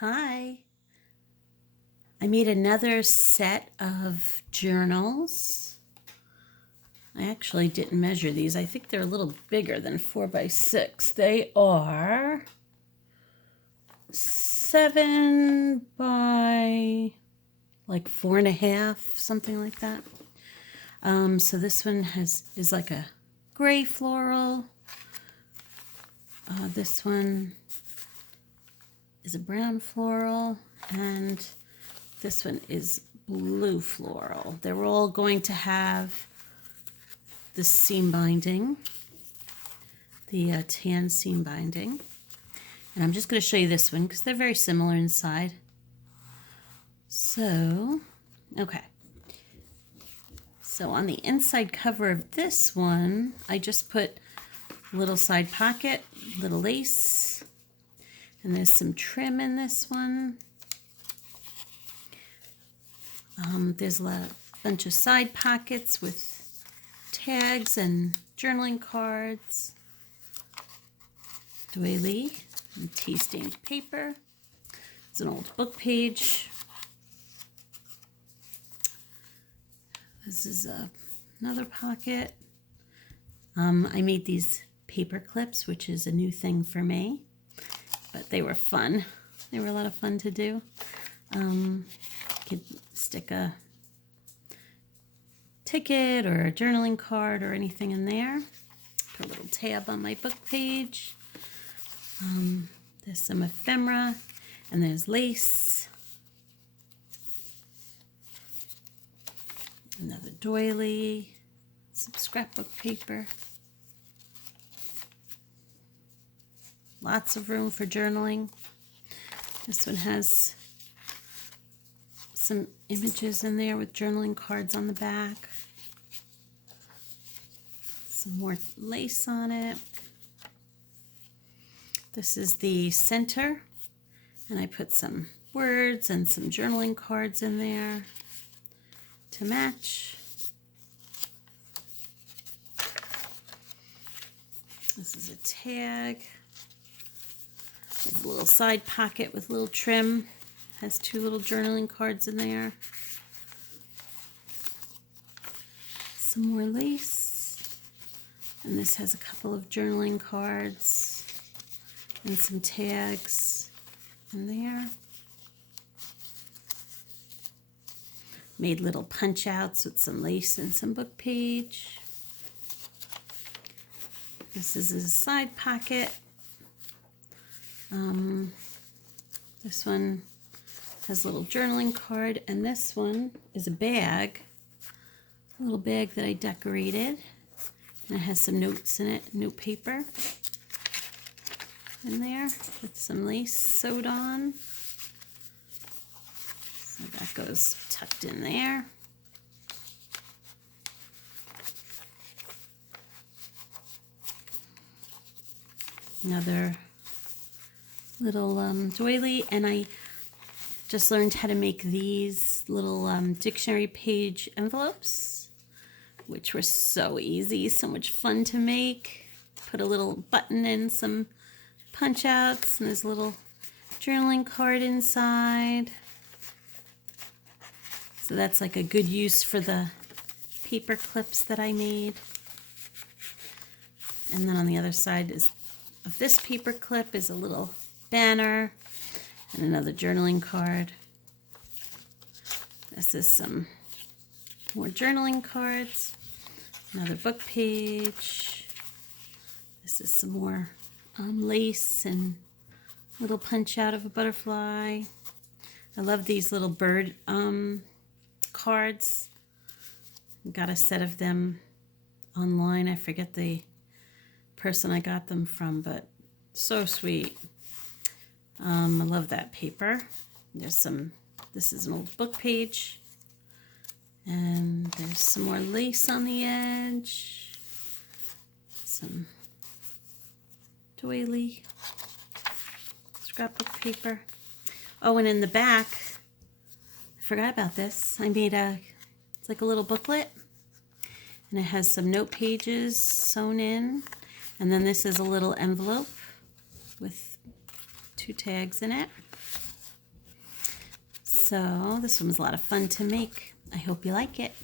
Hi. I made another set of journals. I actually didn't measure these. I think they're a little bigger than 4 by 6. They are 7 by like 4.5, something like that. So this one is like a gray floral. This one is a brown floral, and this one is blue floral. They're all going to have the seam binding, the tan seam binding. And I'm just going to show you this one because they're very similar inside. So, okay. So on the inside cover of this one, I just put a little side pocket, little lace, and there's some trim in this one. There's a bunch of side pockets with tags and journaling cards, doily, and tea stained paper. It's an old book page. This is another pocket. I made these paper clips, which is a new thing for me, but they were fun. They were a lot of fun to do. You could stick a ticket or a journaling card or anything in there. Put a little tab on my book page. There's some ephemera, and there's lace. Another doily, some scrapbook paper. Lots of room for journaling. This one has some images in there with journaling cards on the back. Some more lace on it. This is the center, and I put some words and some journaling cards in there to match. This is a tag. There's a little side pocket with little trim. Has 2 little journaling cards in there. Some more lace. And this has a couple of journaling cards and some tags in there. Made little punch outs with some lace and some book page. This is a side pocket. This one has a little journaling card, and this one is a bag, a little bag that I decorated, and it has some notes in it, note paper in there with some lace sewed on. So that goes tucked in there. Another little doily, and I just learned how to make these little dictionary page envelopes, which were so easy, so much fun to make. Put a little button in, some punch outs, and there's a little journaling card inside. So that's like a good use for the paper clips that I made. And then on the other side of this paper clip is a little banner and another journaling card. This is some more journaling cards, another book page. This is some more lace and little punch out of a butterfly. I love these little bird cards. Got a set of them online. I forget the person I got them from, but so sweet. I love that paper. This is an old book page, and there's some more lace on the edge, some doily, scrapbook paper. Oh, and in the back, I forgot about this. I made it's like a little booklet, and it has some note pages sewn in, and then this is a little envelope with 2 tags in it. So this one was a lot of fun to make. I hope you like it.